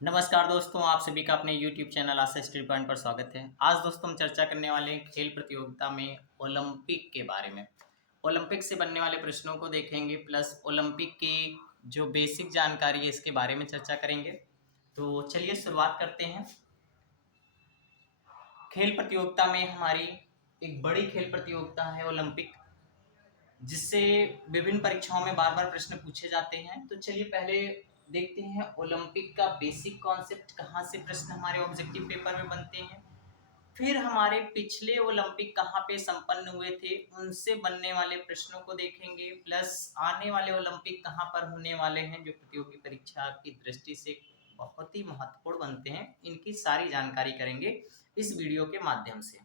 नमस्कार दोस्तों, आप सभी का अपने YouTube चैनल आशा स्टडी पॉइंट पर स्वागत है। आज दोस्तों हम चर्चा करने वाले हैं खेल प्रतियोगिता में ओलंपिक के बारे में। ओलंपिक से बनने वाले प्रश्नों को देखेंगे प्लस ओलंपिक की जो बेसिक जानकारी है इसके बारे में चर्चा करेंगे। तो चलिए शुरुआत करते हैं। खेल प्रतियोगिता में हमारी एक बड़ी खेल प्रतियोगिता है ओलंपिक, जिससे विभिन्न परीक्षाओं में बार-बार प्रश्न पूछे जाते हैं। तो चलिए पहले देखते हैं ओलंपिक का बेसिक कॉन्सेप्ट, कहाँ से प्रश्न हमारे ऑब्जेक्टिव पेपर में बनते हैं। फिर हमारे पिछले ओलंपिक कहाँ पे संपन्न हुए थे, उनसे बनने वाले प्रश्नों को देखेंगे, प्लस आने वाले ओलंपिक कहाँ पर होने वाले हैं, जो प्रतियोगी परीक्षा की दृष्टि से बहुत ही महत्वपूर्ण बनते हैं। इनकी सारी जानकारी करेंगे इस वीडियो के माध्यम से।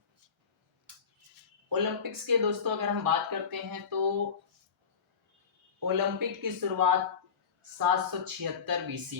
ओलंपिक्स के दोस्तों अगर हम बात करते हैं तो ओलंपिक की शुरुआत 776 बीसी,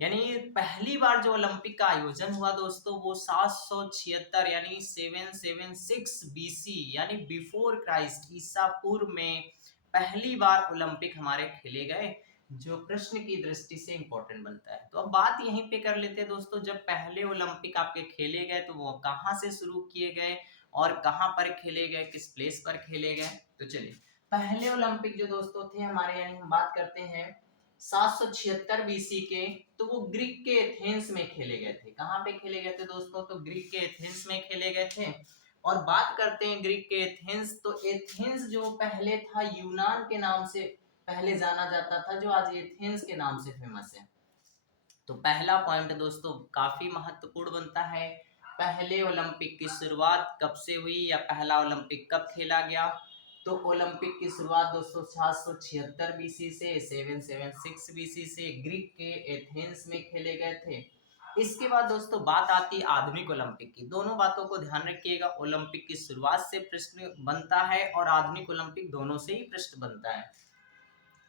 यानी पहली बार जो ओलंपिक का आयोजन हुआ दोस्तों वो 776 यानी 776 बीसी यानी बिफोर क्राइस्ट, ईसा पूर्व में पहली बार ओलंपिक हमारे खेले गए, जो प्रश्न की दृष्टि से इंपॉर्टेंट बनता है। तो अब बात यहीं पे कर लेते हैं दोस्तों, जब पहले ओलंपिक आपके खेले गए तो वो कहाँ से शुरू किए गए और कहाँ पर खेले गए, किस प्लेस पर खेले गए। तो चलिए पहले ओलंपिक जो दोस्तों थे हमारे, यानी हम बात करते हैं 776 बीसी के, तो वो ग्रीक के एथेंस में खेले गए थे। कहाँ पे खेले गए थे दोस्तों? तो ग्रीक के एथेंस में खेले गए थे। और बात करते हैं ग्रीक के एथेंस, तो एथेंस जो पहले था यूनान के नाम से पहले जाना जाता था, जो आज एथेंस के नाम से फेमस है। तो पहला पॉइंट दोस्तों काफी महत्वपूर्ण बनता है, पहले ओलंपिक की शुरुआत कब से हुई या पहला ओलंपिक कब खेला गया। तो ओलंपिक की शुरुआत दोस्तों 776 बीसी से 776 बीसी से ग्रीक के एथेंस में खेले गए थे। इसके बाद दोस्तों बात आती है आधुनिक ओलंपिक की। दोनों बातों को ध्यान रखिएगा, ओलंपिक की शुरुआत से प्रश्न बनता है और आधुनिक ओलंपिक दोनों से ही प्रश्न बनता है।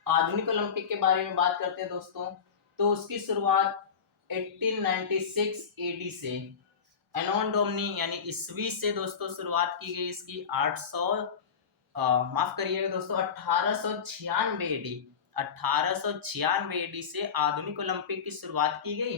आधुनिक ओलंपिक के बारे में बात करते हैं दोस्तों, तो उसकी शुरुआत 1896 एडी से, एनोन डोमनी यानी ईस्वी से दोस्तों शुरुआत की गई इसकी। 800 माफ करिएगा दोस्तों 1896 एडी, 1896 एडी से आधुनिक ओलंपिक की शुरुआत की गई।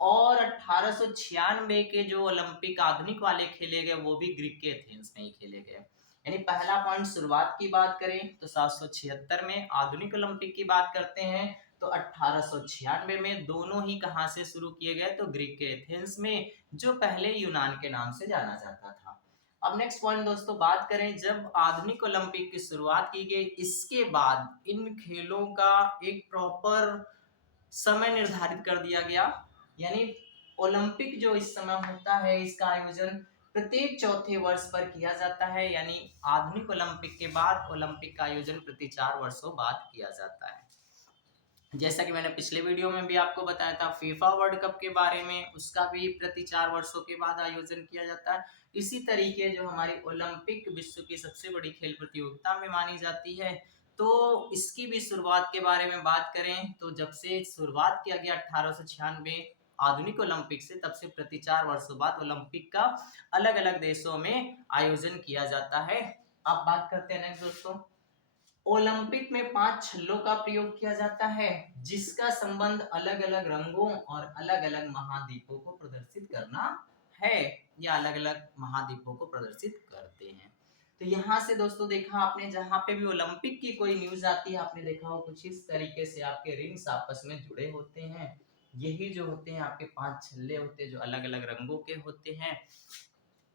और 1896 के जो ओलंपिक आधुनिक वाले खेले गए वो भी ग्रीक के एथेंस में ही खेले गए। यानी पहला पॉइंट शुरुआत की बात करें तो 776 में, आधुनिक ओलंपिक की बात करते हैं तो 1896 में। दोनों ही कहां से शुरू किए गए? तो ग्रीक के एथेंस में, जो पहले यूनान के नाम से जाना जाता था। अब नेक्स्ट पॉइंट दोस्तों बात करें, जब आधुनिक ओलंपिक की शुरुआत की गई इसके बाद इन खेलों का एक प्रॉपर समय निर्धारित कर दिया गया। यानी ओलंपिक जो इस समय होता है इसका आयोजन प्रत्येक चौथे वर्ष पर किया जाता है। यानी आधुनिक ओलंपिक के बाद ओलंपिक का आयोजन प्रति 4 वर्षों बाद किया जाता है। जैसा कि मैंने पिछले वीडियो में भी आपको बताया था फीफा वर्ल्ड कप के बारे में, उसका भी प्रति 4 वर्षों के बाद आयोजन किया जाता है। इसी तरीके जो हमारी ओलंपिक विश्व की सबसे बड़ी खेल प्रतियोगिता में मानी जाती है, तो इसकी भी शुरुआत के बारे में बात करें तो जब से शुरुआत किया गया 1896 आधुनिक ओलंपिक से, तब से प्रति 4 वर्षों बाद ओलंपिक का अलग अलग देशों में आयोजन किया जाता है। अब बात करते हैं नेक्स्ट दोस्तों, ओलंपिक में 5 छल्लों का प्रयोग किया जाता है, जिसका संबंध अलग अलग रंगों और अलग अलग महाद्वीपों को प्रदर्शित करना है, या अलग अलग महाद्वीपों को प्रदर्शित करते हैं। तो यहाँ से दोस्तों देखा आपने, जहां पे भी ओलंपिक की कोई न्यूज आती है आपने देखा हो कुछ इस तरीके से आपके रिंग्स आपस में जुड़े होते हैं। यही जो होते हैं आपके 5 छल्ले होते हैं जो अलग अलग रंगों के होते हैं।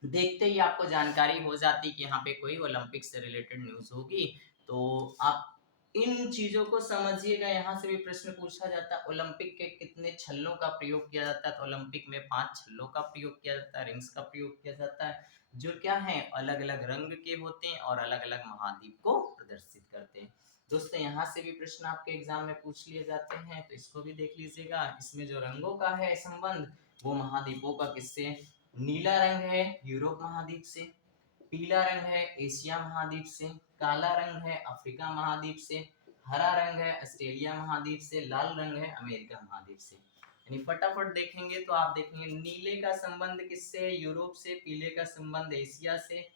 देखते ही आपको जानकारी हो जाती कि यहाँ पे कोई ओलंपिक से रिलेटेड न्यूज होगी। तो आप इन चीजों को समझिएगा, यहाँ से भी प्रश्न पूछा जाता है ओलंपिक के कितने छल्लों का प्रयोग किया जाता है। तो ओलंपिक में 5 छल्लों का प्रयोग किया जाता है, रिंग्स का प्रयोग किया जाता है, जो क्या है अलग अलग रंग के होते हैं और अलग अलग महाद्वीप को प्रदर्शित करते हैं। दोस्तों यहाँ से भी प्रश्न आपके एग्जाम में पूछ लिए जाते हैं, तो इसको भी देख लीजिएगा। इसमें जो रंगों का है संबंध वो महाद्वीपों का किससे? नीला रंग है यूरोप महाद्वीप से, पीला रंग है एशिया महाद्वीप से, काला रंग है अफ्रीका महाद्वीप से, हरा रंग है ऑस्ट्रेलिया महाद्वीप से, लाल रंग है अमेरिका महाद्वीप से। यानी फटाफट देखेंगे तो आप देखेंगे नीले का संबंध किससे? यूरोप से, पीले का संबंध एशिया से,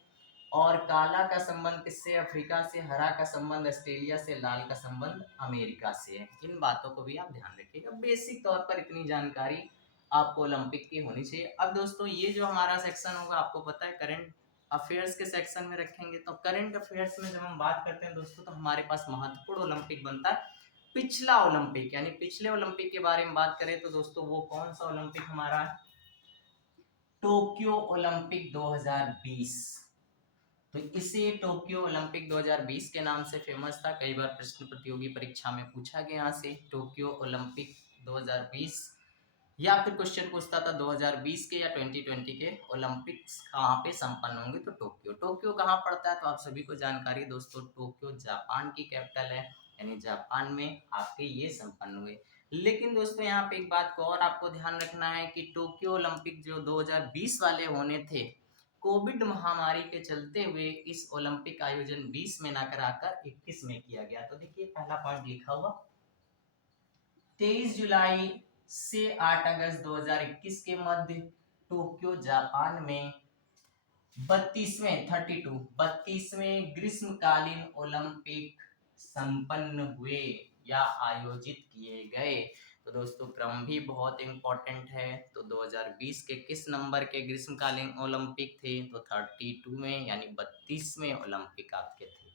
और काला का संबंध किससे? अफ्रीका से। हरा का संबंध ऑस्ट्रेलिया से। लाल का संबंध अमेरिका से है। इन बातों को भी आप ध्यान रखिएगा। बेसिक तौर पर इतनी जानकारी आपको ओलंपिक की होनी चाहिए। अब दोस्तों ये जो हमारा सेक्शन होगा, आपको पता है करंट अफेयर्स के सेक्शन में रखेंगे। तो करंट अफेयर्स में जब हम बात करते हैं दोस्तों, तो हमारे पास महत्वपूर्ण ओलंपिक बनता है पिछला ओलंपिक, यानी पिछले ओलंपिक के बारे में बात करें तो दोस्तों वो कौन सा ओलंपिक हमारा? Tokyo Olympic 2020। तो इसे टोक्यो ओलंपिक 2020 के नाम से फेमस था। कई बार प्रश्न प्रतियोगी परीक्षा में पूछा गया यहाँ से टोक्यो ओलंपिक 2020, या फिर क्वेश्चन पूछता था 2020 के या 2020 के ओलंपिक्स कहाँ पे संपन्न होंगे, तो टोक्यो। टोक्यो कहाँ पड़ता है? तो आप सभी को जानकारी दोस्तों, टोक्यो जापान की कैपिटल है, यानी जापान में आपके ये संपन्न हुए। लेकिन दोस्तों यहाँ पे एक बात को और आपको ध्यान रखना है कि टोक्यो ओलंपिक जो 2020 वाले होने थे, कोविड महामारी के चलते हुए इस ओलंपिक आयोजन 20 में ना कराकर 21 में किया गया। तो देखिए पहला पॉइंट लिखा हुआ 23 जुलाई से 8 अगस्त 2021 के मध्य टोक्यो जापान में 32वें ग्रीष्मकालीन ओलंपिक संपन्न हुए या आयोजित किए गए। तो दोस्तों क्रम भी बहुत इंपॉर्टेंट है। तो 2020 के किस नंबर के ग्रीष्मकालीन ओलंपिक थे? तो 32वें, यानी 32वें ओलंपिक आपके थे।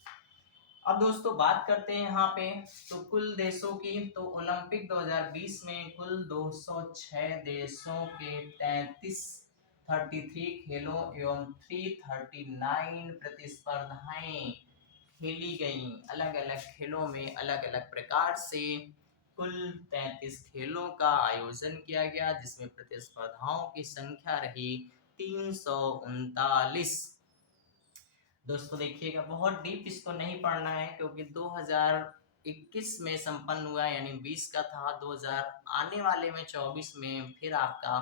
अब दोस्तों बात करते हैं यहाँ पे तो कुल देशों की। तो ओलंपिक 2020 में कुल 206 देशों के 33 खेलों एवं 339 प्रतिस्पर्धाएं खेली गई। अलग अलग खेलों में अलग अलग प्रकार से कुल 33 खेलों का आयोजन किया गया, जिसमें प्रतिस्पर्धाओं की संख्या रही 339। दोस्तों देखिएगा बहुत डीप इसको नहीं पढ़ना है, क्योंकि 2021 में संपन्न हुआ, यानी 20 का था, 2000 आने वाले में 24 में फिर आपका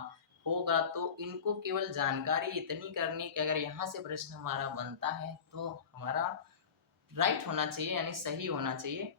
होगा। तो इनको केवल जानकारी इतनी करनी कि अगर यहाँ से प्रश्न हमारा बनता है तो हमारा राइट होना चाहिए, यानी सही होना चाहिए।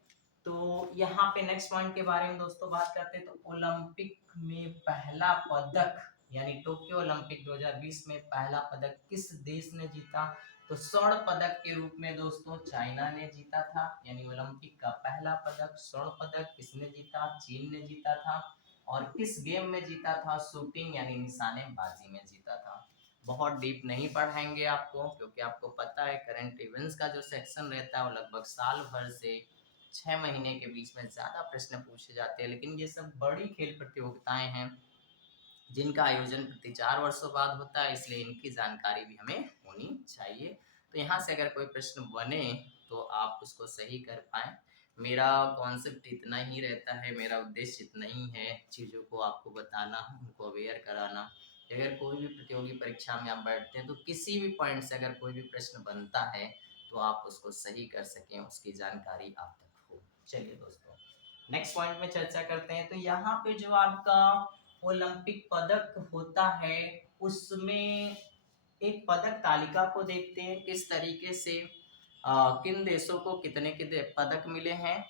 तो यहाँ पे नेक्स्ट पॉइंट के बारे में दोस्तों बात करते हैं। तो ओलंपिक में पहला पदक, यानी टोक्यो ओलंपिक 2020 में पहला पदक किस देश ने जीता? तो स्वर्ण पदक के रूप में दोस्तों चाइना ने जीता था। यानी ओलंपिक का पहला पदक, स्वर्ण पदक किसने जीता? चीन ने जीता था। और किस गेम में जीता था? शूटिंग यानी निशानेबाजी में जीता था। बहुत डीप नहीं पढ़ाएंगे आपको, क्योंकि आपको पता है करंट इवेंट्स का जो सेक्शन रहता है वो लगभग साल भर से 6 महीने के बीच में ज्यादा प्रश्न पूछे जाते हैं। लेकिन ये सब बड़ी खेल प्रतियोगिताएं हैं जिनका आयोजन प्रति 4 वर्षों बाद होता है, इसलिए इनकी जानकारी भी हमें होनी चाहिए। तो यहाँ से अगर कोई प्रश्न बने तो आप उसको सही कर पाए। मेरा कॉन्सेप्ट इतना ही रहता है, मेरा उद्देश्य इतना ही है, चीज़ों को आपको बताना, उनको अवेयर कराना। अगर कोई भी प्रतियोगी परीक्षा में आप बैठते हैं तो किसी भी पॉइंट से अगर कोई भी प्रश्न बनता है तो आप उसको सही कर सकें, उसकी जानकारी आप तक हो। चलिए दोस्तों नेक्स्ट पॉइंट में चर्चा करते हैं। तो यहाँ पे जो आपका ओलंपिक पदक होता है उसमें एक पदक तालिका को देखते हैं किस तरीके से किन देशों को कितने पदक मिले हैं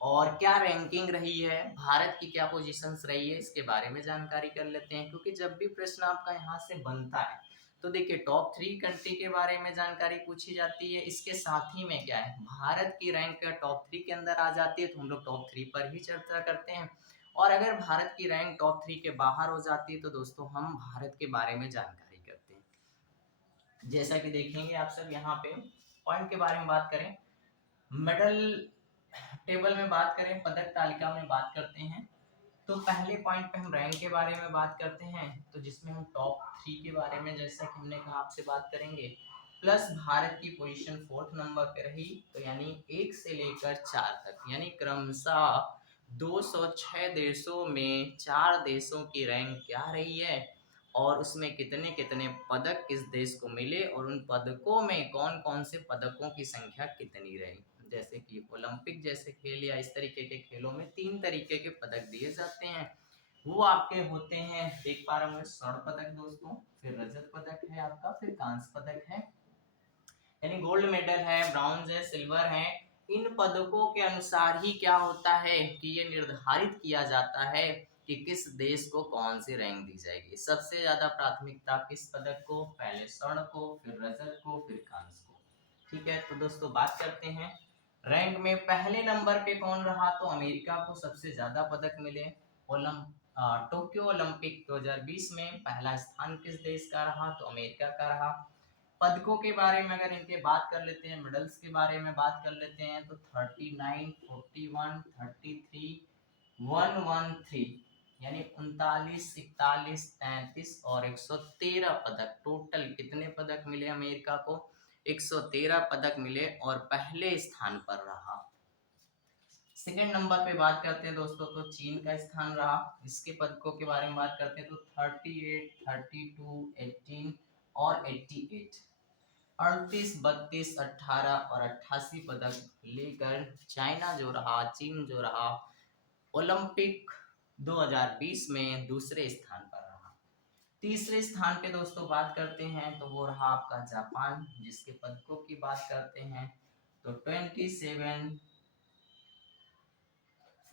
और क्या रैंकिंग रही है, भारत की क्या पोजीशंस रही है, इसके बारे में जानकारी कर लेते हैं। क्योंकि जब भी प्रश्न आपका यहाँ से बनता है तो देखिए टॉप 3 कंट्री के बारे में जानकारी पूछी जाती है। इसके साथ ही में क्या है, भारत की रैंक टॉप 3 के अंदर आ जाती है तो हम लोग टॉप 3 पर ही चर्चा करते हैं। और अगर भारत की रैंक टॉप 3 के बाहर हो जाती है तो दोस्तों हम भारत के बारे में जानकारी करते हैं। जैसा कि देखेंगे आप सब यहाँ पे पॉइंट के बारे में बात करें, मेडल टेबल में बात करें, पदक तालिका में बात करते हैं, तो पहले पॉइंट पे हम रैंक के बारे में बात करते हैं। तो जिसमें हम टॉप 3 के बारे में जैसा कि हमने कहा आपसे बात करेंगे, प्लस भारत की पोजीशन 4th नंबर पे रही। तो यानी 1 से लेकर 4 तक, यानी क्रमशः 206 देशों में 4 देशों की रैंक क्या रही है और उसमें कितने कितने पदक किस देश को मिले और उन पदकों में कौन कौन से पदकों की संख्या कितनी रही। जैसे कि ओलंपिक जैसे खेल या इस तरीके के खेलों में 3 तरीके के पदक दिए जाते हैं। वो आपके होते हैं, देख पा रहे होंगे, स्वर्ण पदक दोस्तों, फिर रजत पदक है आपका, फिर कांस्य पदक है, यानी गोल्ड मेडल है, ब्रॉन्ज है, सिल्वर है। इन पदकों के अनुसार ही क्या होता है कि ये निर्धारित किया जाता है कि किस देश को कौन सी रैंक दी जाएगी। सबसे ज्यादा प्राथमिकता किस पदक को? पहले स्वर्ण को, फिर रजत को, फिर कांस्य को। ठीक है, तो दोस्तों बात करते हैं रैंक में पहले नंबर पे कौन रहा, तो अमेरिका को सबसे ज्यादा पदक मिले। टोक्यो ओलंपिक 2020 में पहला स्थान किस देश का रहा, तो अमेरिका का रहा। पदकों के बारे में अगर इनके बात कर लेते हैं, मेडल्स के बारे में बात कर लेते हैं, तो 39, 41, 33, 113 यानी 39, 41, 33 और 113 पदक, टोटल कितने पदक मिले अमेरिका को, 113 पदक मिले और पहले स्थान पर रहा। सेकेंड नंबर पे बात करते हैं दोस्तों, तो चीन का स्थान रहा। इसके पदकों के बारे में बात करते हैं, तो 38, 32, 18 और 88, 38, 32, 18 और 88 पदक लेकर चाइना जो रहा, चीन जो रहा, ओलंपिक 2020 में दूसरे स्थान पर रहा। तीसरे स्थान पे दोस्तों बात करते हैं, तो वो रहा आपका जापान, जिसके पदकों की बात करते हैं, तो 27,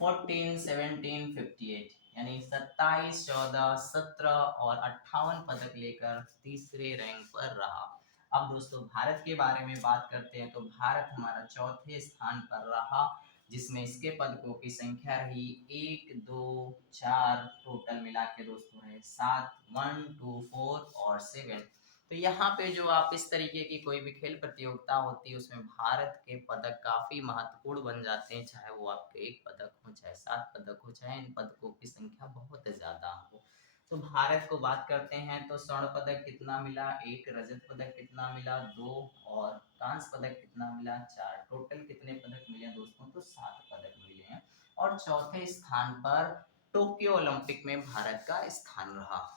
14, 17, 58 यानी 27, 14, 17 और 58 पदक लेकर तीसरे रैंक पर रहा। अब दोस्तों भारत के बारे में बात करते हैं, तो भारत हमारा चौथे स्थान पर रहा, जिसमें इसके पदकों की संख्या रही 1, 2, 4, टोटल मिला के दोस्तों है 7, 1, 2, 4 और 7। तो यहाँ पे जो आप इस तरीके की कोई भी खेल प्रतियोगिता होती है उसमें भारत के पदक काफी महत्वपूर्ण बन जाते हैं, चाहे वो आपके 1 पदक हो, चाहे 7 पदक हो, चाहे इन पदकों की संख्या बहुत ज्यादा हो। तो भारत को बात करते हैं, तो स्वर्ण पदक कितना मिला, 1, रजत पदक कितना मिला, 2 और कांस्य पदक कितना मिला, 4, टोटल कितने पदक मिले दोस्तों, तो 7 पदक मिले हैं। और चौथे स्थान पर टोक्यो ओलंपिक में भारत का स्थान रहा।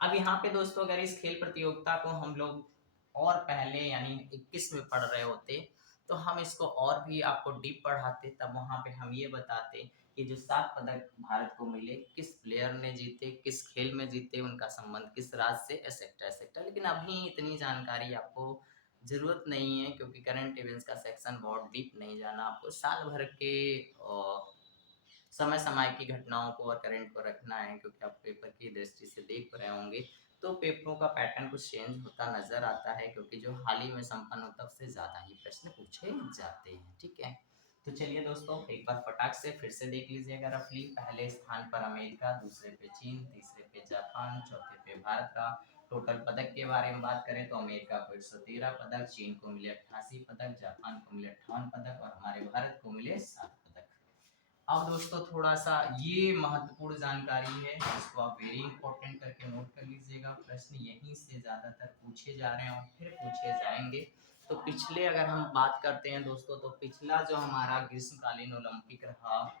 अब यहाँ पे दोस्तों अगर इस खेल प्रतियोगिता को हम लोग और पहले यानी 21 में पढ़ रहे होते, तो हम इसको और भी आपको डीप पढ़ाते, तब वहां पे हम ये बताते कि जो 7 पदक भारत को मिले किस प्लेयर ने जीते, किस खेल में जीते, उनका संबंध किस राज्य से, एसेट्रा एसेट्रा। लेकिन अभी इतनी जानकारी आपको जरूरत नहीं है, क्योंकि करंट इवेंट्स का सेक्शन बहुत डीप नहीं जाना, आपको साल भर के समय समय की घटनाओं को और करंट को रखना है, क्योंकि आप पेपर की दृष्टि से देख रहे होंगे तो पेपरों का पैटर्न कुछ चेंज होता नजर आता है, क्योंकि जो हाल ही में संपन्न होता है उससे ज्यादा ही प्रश्न पूछे जाते हैं। ठीक है, तो चलिए दोस्तों एक बार फटाक से फिर से देख लीजिएगा रफली। पहले स्थान पर अमेरिका, दूसरे पे चीन, तीसरे पे जापान, चौथे पे भारत का। टोटल पदक के बारे में बात करें तो अमेरिका को 113 पदक, चीन को मिले 88 पदक, जापान को मिले 58 पदक और हमारे भारत को मिले 7 पदक। अब दोस्तों थोड़ा सा ये महत्वपूर्ण जानकारी है, इसको आप वेरी इंपॉर्टेंट करके नोट कर लीजिएगा। प्रश्न यहीं से ज्यादातर पूछे जा रहे हैं और फिर पूछे जाएंगे। तो पिछले अगर हम बात करते हैं दोस्तों, तो पिछला जो हमारा ग्रीष्मकालीन ओलंपिक रहा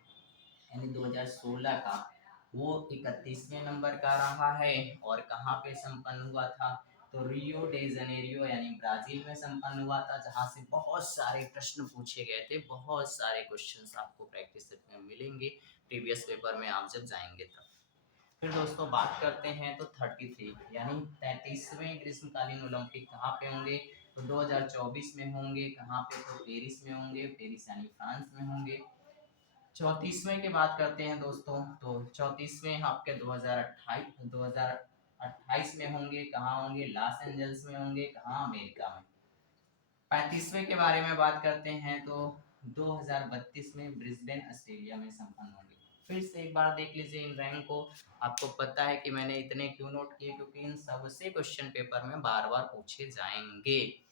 यानी 2016 का, वो 31वें नंबर का रहा है और कहाँ पे संपन्न हुआ था, तो रियो डे जनेरियो यानी ब्राजील में संपन्न हुआ था, जहां से बहुत सारे प्रश्न पूछे गए थे। बहुत सारे क्वेश्चंस आपको प्रैक्टिस सेट में मिलेंगे प्रीवियस पेपर में आप जब जाएंगे तब। फिर दोस्तों बात करते हैं, तो 33 यानी 33वें ग्रीष्मकालीन ओलंपिक कहाँ पे होंगे, तो 2024 में होंगे। कहाँ पे, तो पेरिस में होंगे, पेरिस यानी फ्रांस में होंगे। 34वें की बात करते हैं दोस्तों, तो 34वें आपके 2028 में होंगे। कहाँ होंगे, लॉस एंजल्स में होंगे। कहाँ, अमेरिका में। 35वें के बारे में बात करते हैं, तो 2032 में ब्रिस्बेन ऑस्ट्रेलिया में संपन्न होंगे। फिर से एक बार देख लीजिए इन रैंक को। आपको पता है कि मैंने इतने क्यों नोट किए, क्योंकि इन सबसे क्वेश्चन पेपर में बार बार पूछे जाएंगे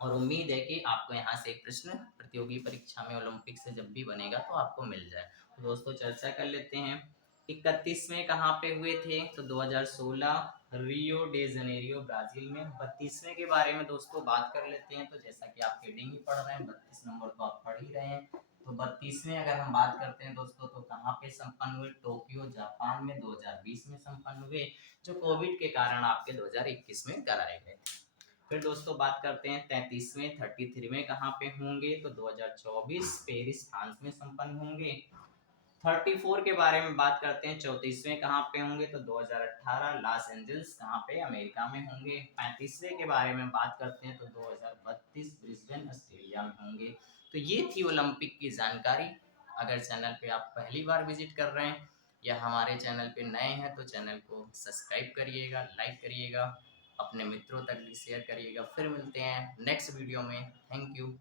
और उम्मीद है कि आपको यहाँ से एक प्रश्न प्रतियोगी परीक्षा में ओलंपिक से जब भी बनेगा तो आपको मिल जाए। तो दोस्तों चर्चा कर लेते हैं। 31वें कहाँ पे हुए थे, तो 2016 रियो डे जनेरियो ब्राजील में। 32वें के बारे में दोस्तों बात कर लेते हैं, तो जैसा कि आप हेडिंग ही पढ़ रहे हैं 32 नंबर तो आप पढ़ ही रहे हैं। तो 32वें अगर हम बात करते हैं दोस्तों, तो कहाँ पे संपन्न हुए, टोक्यो जापान में 2020 में संपन्न हुए, जो कोविड के कारण आपके 2021 में कराए गए। फिर दोस्तों बात करते हैं 33वें 33वें कहाँ पे होंगे, तो 2024 पेरिस फ्रांस में संपन्न होंगे। 34 के बारे में बात करते हैं, 34वें कहाँ पे होंगे, तो 2018 लॉस एंजल्स कहाँ पे, अमेरिका में होंगे। 35वें के बारे में बात करते हैं, तो 2032 ब्रिस्बेन ऑस्ट्रेलिया में होंगे। तो ये थी ओलंपिक की जानकारी। अगर चैनल पे आप पहली बार विजिट कर रहे हैं या हमारे चैनल पे नए हैं, तो चैनल को सब्सक्राइब करिएगा, लाइक करिएगा अपने मित्रों तक भी शेयर करिएगा। फिर मिलते हैं नेक्स्ट वीडियो में। Thank you.